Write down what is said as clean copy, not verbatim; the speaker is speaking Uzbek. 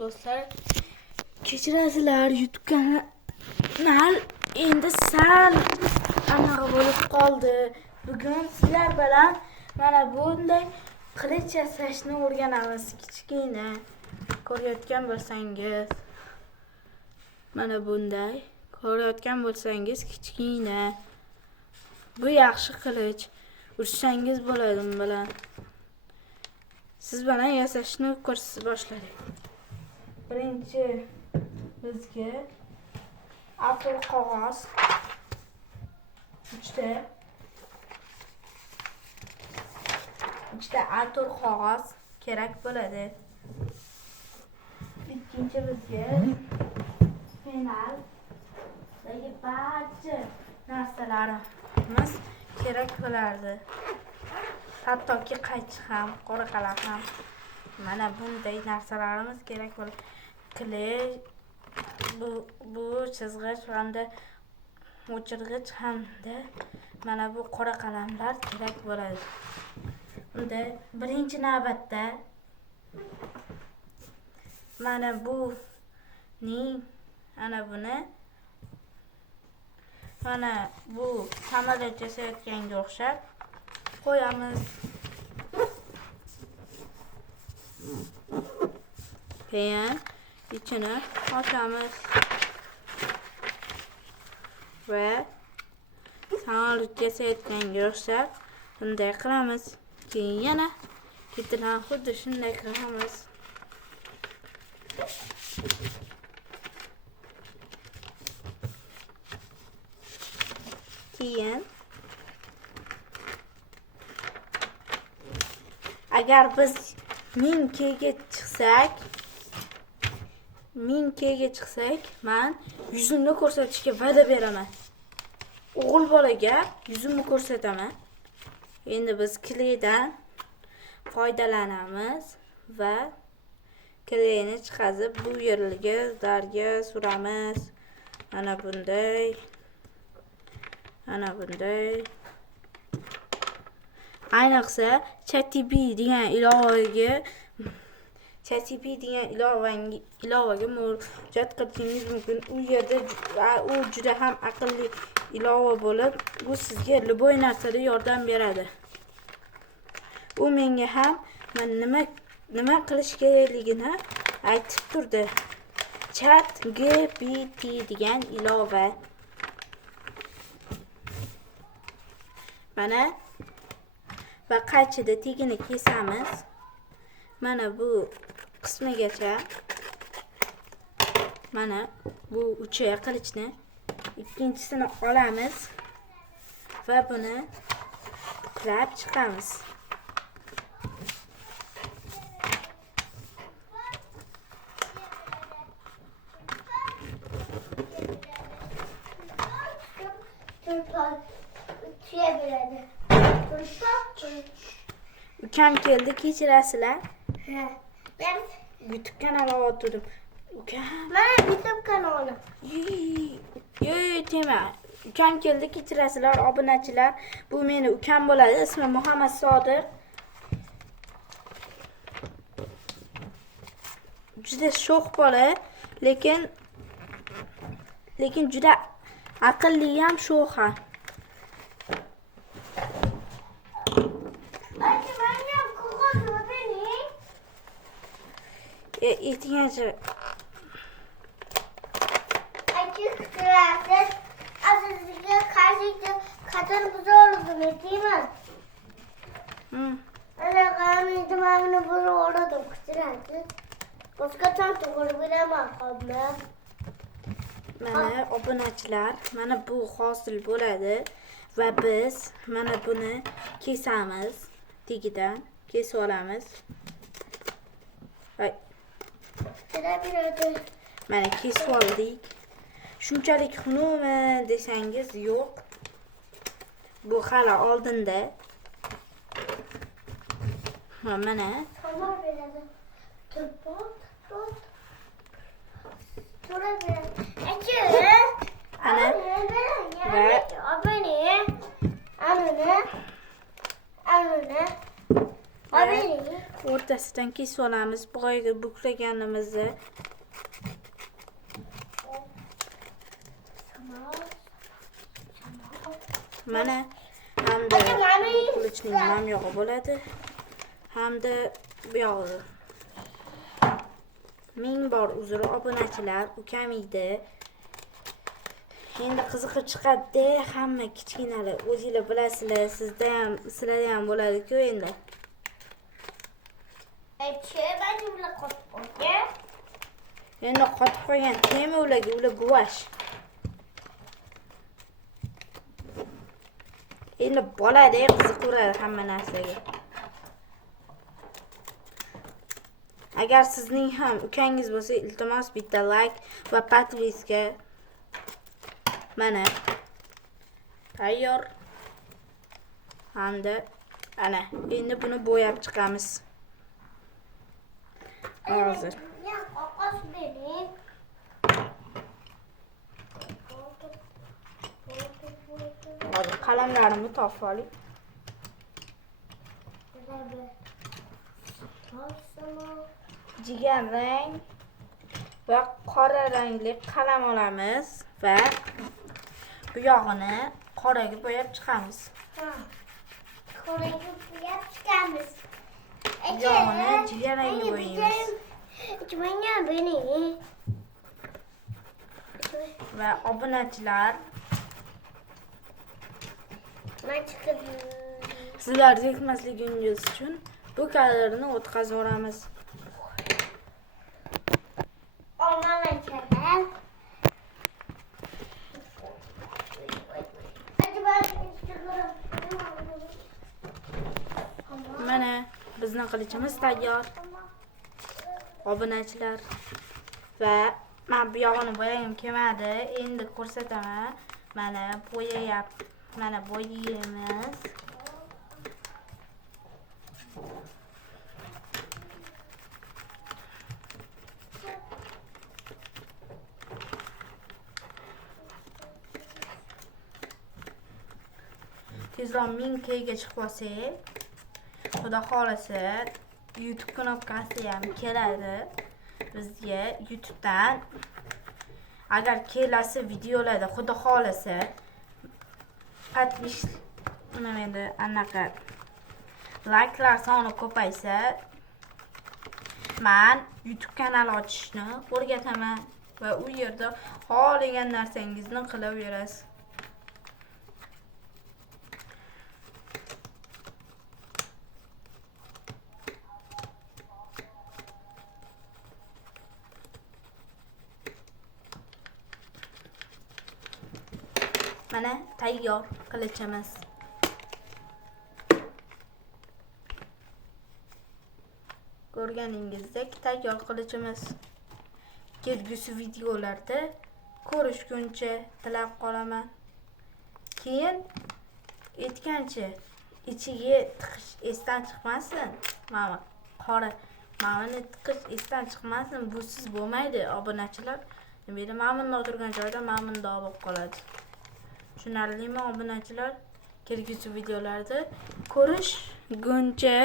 do'stlar, kechirasizlar, YouTube kanal endi sal anaqa bo'lib qoldi. Bugun sizlar bilan mana bunday qilich yasashni o'rganamiz. Kichkina ko'rayotgan bo'lsangiz, mana bunday ko'rayotgan bo'lsangiz kichkina. Bu yaxshi qilich. Ursangiz bo'ladi bu bilan. Siz bilan yasashni ko'rsatib boshladik. Birinchi bizga A4 qog'oz, ikkita A4 qog'oz kerak bo'ladi. Ikkinchi bizga penal va barcha narsalarimiz kerak bo'lardi. Hattoki qaychi ham, qora qalam ham. Mana bunday narsalarimiz kerak bo'ladi. Kley, bu chizg'ich hamda o'chirg'ich hamda mana bu qora qalamlar kerak bo'ladi. Unda birinchi navbatda mana bu samolyot yasayotganga o'xshab qo'yamiz. Keyin ichini ochamiz va samolyot yasayotganga o'xshab bunday qilamiz. Keyin yana ketidan xuddi shunday qilamiz. Keyin agar biz 1000 kga chiqsak, men yuzimni ko'rsatishga va'da beraman. O'g'il bolaga yuzimni ko'rsataman. Endi biz kleydan foydalanamiz va kleyni chiqazib bu yerga darga suramiz. Mana bunday. Ayniqsa ChatGPT degan ilovaga murojaat qilishingiz mumkin. U yerda u juda ham aqlli ilova bo'lib, u sizga любой narsada yordam beradi. U menga ham nima qilish kerakligini aytib turdi. ChatGPT degan ilova. Mana va qaychida tegini kesamiz. Mana bu qismigacha. Mana bu uchi qilichni ikkinchisini olamiz va buni buklab chiqamiz. Ukam keldi, kechirasizlar. Ben YouTube kanali o'tirdim. Ukam. Mana YouTube kanalim. Tema. Ukam keldi, kechirasizlar, obunachilar. Bu meni ukam bo'ladi. Ismi Muhammad Sodiq. Juda sho'x bola, lekin juda aqlli ham sho'x ham. Ehtiyojı. Açık kıyafet. Azizlikle karşıda kadın buzu oldu değil mi? Ana kanıydım ağını buzu oldu kıyafet. Başka tanıtıkları bilemem kalmam. Mana obunachilar, mana bu hosil bo'ladi va biz mana buni kesamiz. Tegidan kesib olamiz. Mana kesib oldik. Shunchalik xunumi desangiz yo'q. Bu hali oldinda. Mana Abi. O'rtasidan kesib olamiz. Boyagi buklaganimizni. Mana hamda qilichning nam yog'i bo'ladi. Hamda bu yog'i. Ming bor uzr obunachilar, ukam edi. Endi qizig'i chiqadi, hamma kichkinalar o'zingizlar bilasizlar, sizlarda ham bo'ladi-ku endi. Endi qotib qolgan tema ularga, ular guvash. Endi bolada qiziqaveradi hamma narsaga. Agar sizning ham ukangiz bo'lsa, iltimos bitta like va podpiska. Mana tayyor. Hamda ana endi buni bo'yab chiqamiz. Hozir. Ya qo'qos bering. Hozir qalamlarimni topib oling. Jigar rang va qora rangli qalam olamiz va bu yog'ini qoraga bo'yab chiqamiz. Qoraga bo'yab chiqamiz. Yog'ini jigar rangga bo'yaymiz. Menga beni. Va obunachilar, sizlar yetmasligingiz uchun bu kadrni o'tkazib Mana bizning qilichimiz tayyor. Obunachilar va men bu yog'ini bo'yagim kelmadi. Endi ko'rsataman. Mana bo'yayapti. Mana bo'yaymiz. Tezroq 1000 ga chiqib olsak, xudo xolasa YouTube knopkasi ham keladi bizga YouTubedan. Agar kelasi videolarda xudo xolasa anaqa like'lar soni ko'paysa, men YouTube kanal ochishni o'rgataman va u yerda xohlagan narsangizni qilaverasiz. Mana tayyor qilichimiz. Ko'rganingizdek tayyor qilichimiz. Kelgusi videolarda ko'rishguncha tilab qolaman. Keyin aytgancha ichiga tiqish esdan chiqmasin. Mana qora mavani tiqish esdan chiqmasin. Busiz bo'lmaydi obunachilar. Nimaga ma'munda o'tirgan joyda ma'munda bo'lib qoladi. Tushunarlimi obunachilar? Kelgusi videolarda ko'rishguncha